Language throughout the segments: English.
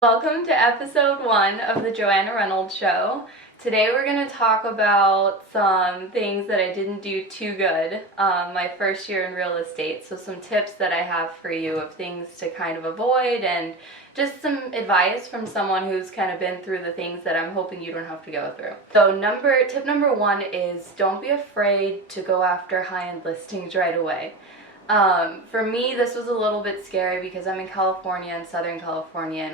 Welcome to episode 1 of the Joanna Reynolds show. Today we're going to talk about some things that I didn't do too good my first year in real estate. So some tips that I have for you of things to kind of avoid and just some advice from someone who's kind of been through the things that I'm hoping you don't have to go through. So tip number 1 is don't be afraid to go after high-end listings right away. For me, this was a little bit scary because I'm in California, in Southern California, and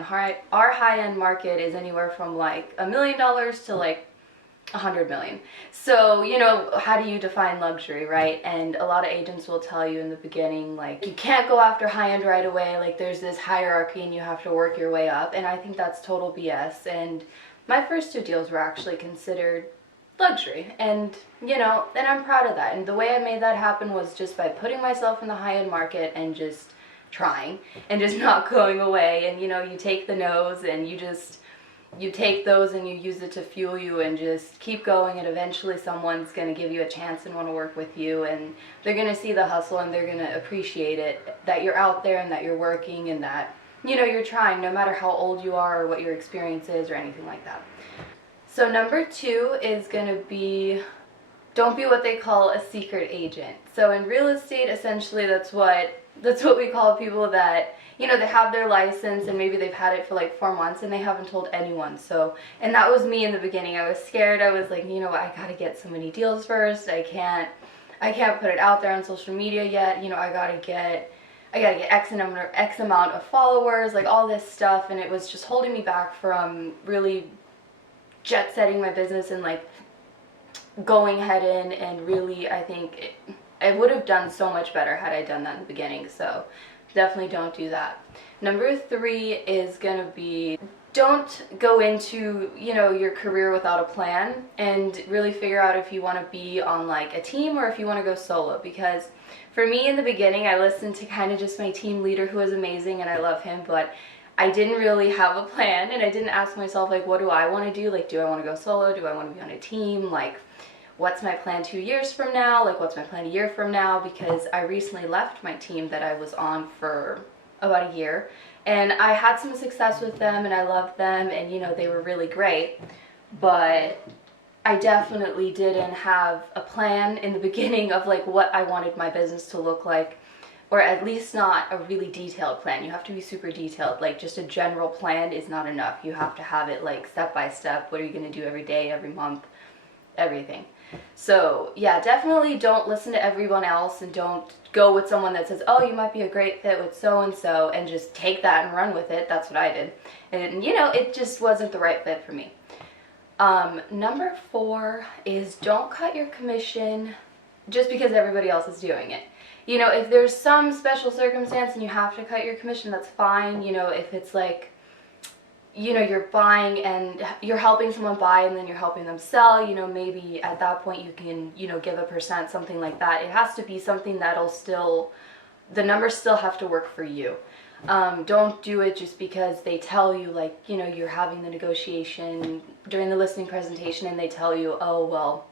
our high-end market is anywhere from like $1 million to like 100 million. So, how do you define luxury, right? And a lot of agents will tell you in the beginning, like, you can't go after high-end right away, like there's this hierarchy and you have to work your way up, and I think that's total BS. And my first 2 deals were actually considered luxury, and and I'm proud of that. And the way I made that happen was just by putting myself in the high-end market and just trying and just not going away. And you take the no's and you take those and you use it to fuel you and just keep going, and eventually someone's going to give you a chance and want to work with you, and they're going to see the hustle and they're going to appreciate it, that you're out there and that you're working and that you're trying, no matter how old you are or what your experience is or anything like that. So number 2 is going to be, don't be what they call a secret agent. So in real estate, essentially that's what we call people that, they have their license and maybe they've had it for like 4 months and they haven't told anyone. So, and that was me in the beginning. I was scared. I was like, I gotta get so many deals first. I can't put it out there on social media yet. I gotta get X amount of followers, like all this stuff. And it was just holding me back from really jet setting my business and like going head in, and really I think I would have done so much better had I done that in the beginning. So definitely don't do that. Number 3 is gonna be, don't go into your career without a plan, and really figure out if you want to be on like a team or if you want to go solo. Because for me in the beginning, I listened to kind of just my team leader, who is amazing and I love him, but I didn't really have a plan, and I didn't ask myself, like, what do I want to do? Like, do I want to go solo? Do I want to be on a team? Like, what's my plan 2 years from now? Like, what's my plan a year from now? Because I recently left my team that I was on for about a year, and I had some success with them, and I loved them, and, they were really great, but I definitely didn't have a plan in the beginning of, like, what I wanted my business to look like. Or at least not a really detailed plan. You have to be super detailed. Like, just a general plan is not enough. You have to have it like step by step. What are you going to do every day, every month, everything. So yeah, definitely don't listen to everyone else, and don't go with someone that says, oh, you might be a great fit with so-and-so, and just take that and run with it. That's what I did. And it just wasn't the right fit for me. Number 4 is don't cut your commission just because everybody else is doing it. If there's some special circumstance and you have to cut your commission, that's fine. If it's like, you're buying and you're helping someone buy and then you're helping them sell, maybe at that point you can, give a percent, something like that. It has to be something that'll still, the numbers still have to work for you. Don't do it just because they tell you, like, you're having the negotiation during the listing presentation and they tell you, oh, well,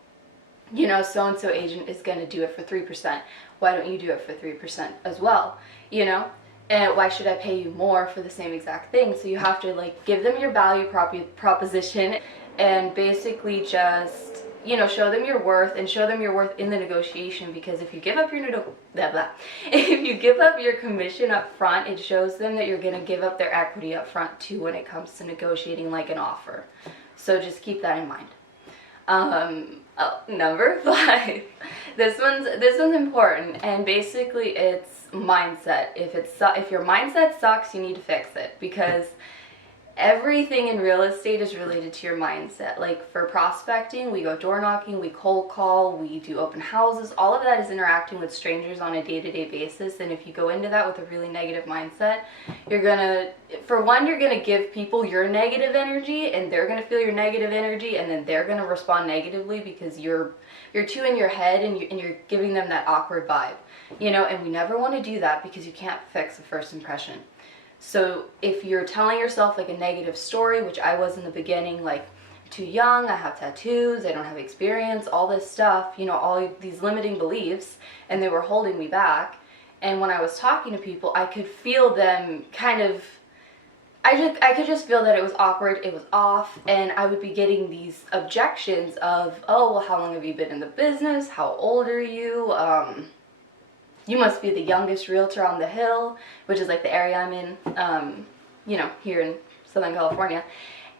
so-and-so agent is going to do it for 3%. Why don't you do it for 3% as well? And why should I pay you more for the same exact thing? So you have to like give them your value proposition, and basically just, show them your worth, and show them your worth in the negotiation. Because if you give up if you give up your commission up front, it shows them that you're going to give up their equity up front too when it comes to negotiating like an offer. So just keep that in mind. Number 5. This one's important, and basically it's mindset. If your mindset sucks, you need to fix it, because everything in real estate is related to your mindset. Like for prospecting, we go door knocking, we cold call, we do open houses. All of that is interacting with strangers on a day-to-day basis. And if you go into that with a really negative mindset, you're gonna give people your negative energy, and they're gonna feel your negative energy, and then they're gonna respond negatively because you're too in your head, and you're giving them that awkward vibe. And we never want to do that, because you can't fix a first impression. So if you're telling yourself like a negative story, which I was in the beginning, like, I'm too young, I have tattoos, I don't have experience, all this stuff, all these limiting beliefs, and they were holding me back. And when I was talking to people, I could feel them kind of I could just feel that it was awkward, it was off, and I would be getting these objections of, oh, well, how long have you been in the business? How old are you? You must be the youngest realtor on the hill, which is like the area I'm in, here in Southern California.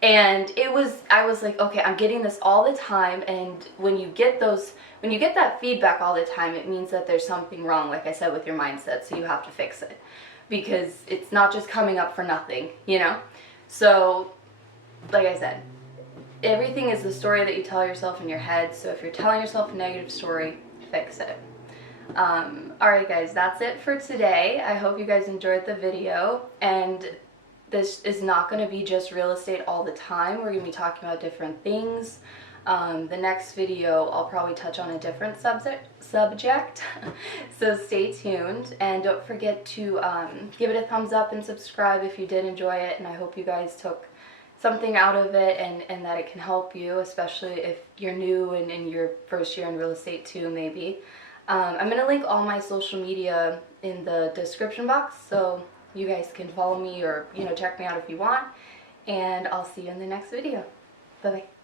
And I was like, okay, I'm getting this all the time, and when you get that feedback all the time, it means that there's something wrong, like I said, with your mindset, so you have to fix it. Because it's not just coming up for nothing, So, like I said, everything is the story that you tell yourself in your head, so if you're telling yourself a negative story, fix it. Alright guys, that's it for today. I hope you guys enjoyed the video, and this is not going to be just real estate all the time. We're going to be talking about different things. The next video I'll probably touch on a different subject, so stay tuned, and don't forget to give it a thumbs up and subscribe if you did enjoy it, and I hope you guys took something out of it and that it can help you, especially if you're new and in your first year in real estate too, maybe. I'm going to link all my social media in the description box, so you guys can follow me or check me out if you want, and I'll see you in the next video. Bye bye.